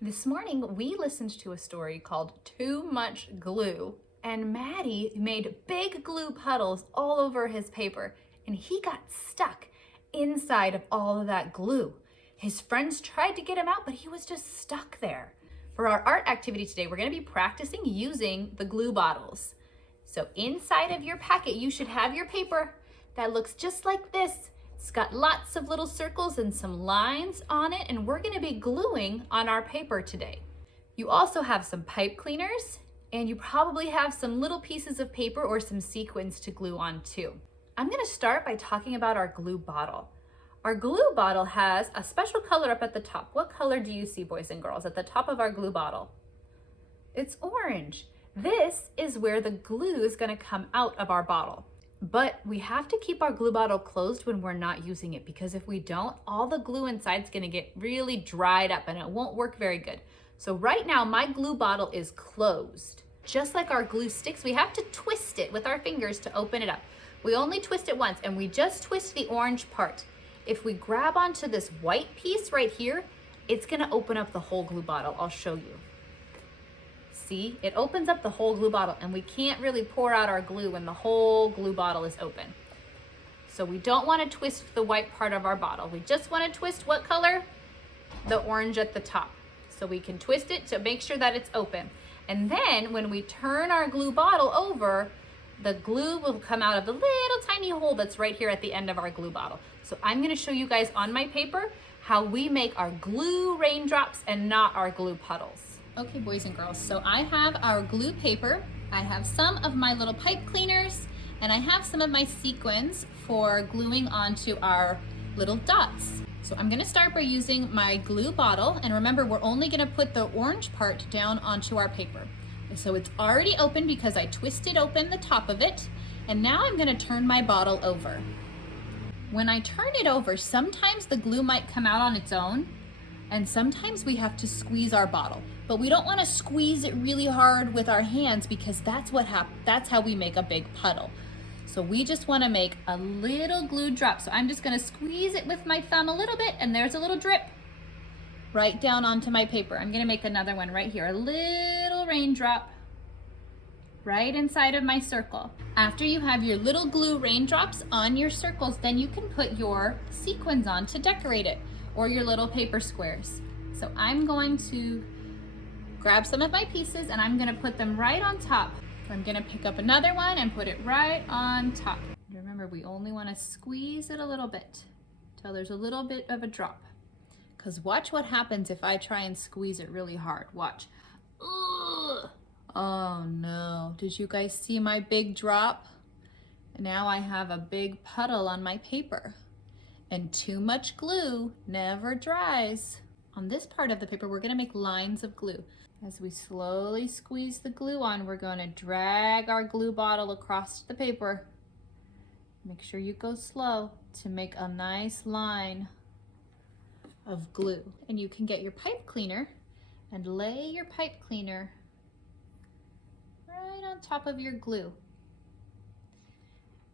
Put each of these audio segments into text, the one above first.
This morning, we listened to a story called Too Much Glue, and Maddie made big glue puddles all over his paper, and he got stuck inside of all of that glue. His friends tried to get him out, but he was just stuck there. For our art activity today, we're going to be practicing using the glue bottles. So inside of your packet, you should have your paper that looks just like this. It's got lots of little circles and some lines on it, and we're gonna be gluing on our paper today. You also have some pipe cleaners, and you probably have some little pieces of paper or some sequins to glue on too. I'm gonna start by talking about our glue bottle. Our glue bottle has a special color up at the top. What color do you see, boys and girls, at the top of our glue bottle? It's orange. This is where the glue is gonna come out of our bottle. But we have to keep our glue bottle closed when we're not using it, because if we don't, all the glue inside is gonna get really dried up and it won't work very good. So right now, my glue bottle is closed. Just like our glue sticks, we have to twist it with our fingers to open it up. We only twist it once, and we just twist the orange part. If we grab onto this white piece right here, it's gonna open up the whole glue bottle. I'll show you. See, it opens up the whole glue bottle, and we can't really pour out our glue when the whole glue bottle is open. So we don't want to twist the white part of our bottle. We just want to twist what color? The orange at the top. So we can twist it to make sure that it's open. And then when we turn our glue bottle over, the glue will come out of the little tiny hole that's right here at the end of our glue bottle. So I'm going to show you guys on my paper how we make our glue raindrops and not our glue puddles. Okay, boys and girls, so I have our glue paper, I have some of my little pipe cleaners, and I have some of my sequins for gluing onto our little dots. So I'm gonna start by using my glue bottle, and remember, we're only gonna put the orange part down onto our paper. So it's already open because I twisted open the top of it, and now I'm gonna turn my bottle over. When I turn it over, sometimes the glue might come out on its own, and sometimes we have to squeeze our bottle. But we don't want to squeeze it really hard with our hands, because that's how we make a big puddle. So we just want to make a little glue drop. So I'm just going to squeeze it with my thumb a little bit, and there's a little drip right down onto my paper. I'm going to make another one right here, a little raindrop right inside of my circle. After you have your little glue raindrops on your circles, then you can put your sequins on to decorate it, or your little paper squares. So I'm going to grab some of my pieces, and I'm gonna put them right on top. I'm gonna pick up another one and put it right on top. Remember, we only wanna squeeze it a little bit till there's a little bit of a drop. Because watch what happens if I try and squeeze it really hard. Watch. Ugh. Oh no, did you guys see my big drop? Now I have a big puddle on my paper. And too much glue never dries. On this part of the paper, we're gonna make lines of glue. As we slowly squeeze the glue on, we're gonna drag our glue bottle across the paper. Make sure you go slow to make a nice line of glue. And you can get your pipe cleaner and lay your pipe cleaner right on top of your glue.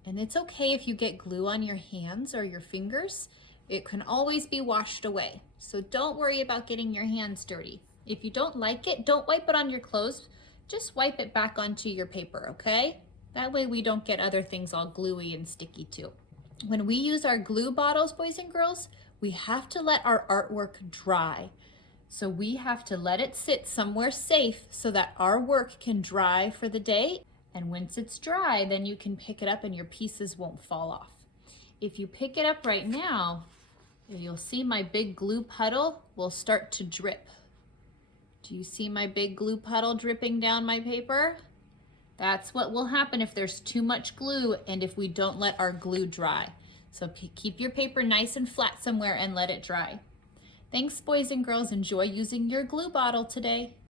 And it's okay if you get glue on your hands or your fingers. It can always be washed away. So don't worry about getting your hands dirty. If you don't like it, don't wipe it on your clothes. Just wipe it back onto your paper, okay? That way we don't get other things all gluey and sticky too. When we use our glue bottles, boys and girls, we have to let our artwork dry. So we have to let it sit somewhere safe so that our work can dry for the day. And once it's dry, then you can pick it up and your pieces won't fall off. If you pick it up right now, you'll see my big glue puddle will start to drip. Do you see my big glue puddle dripping down my paper? That's what will happen if there's too much glue and if we don't let our glue dry. So keep your paper nice and flat somewhere and let it dry. Thanks, boys and girls. Enjoy using your glue bottle today.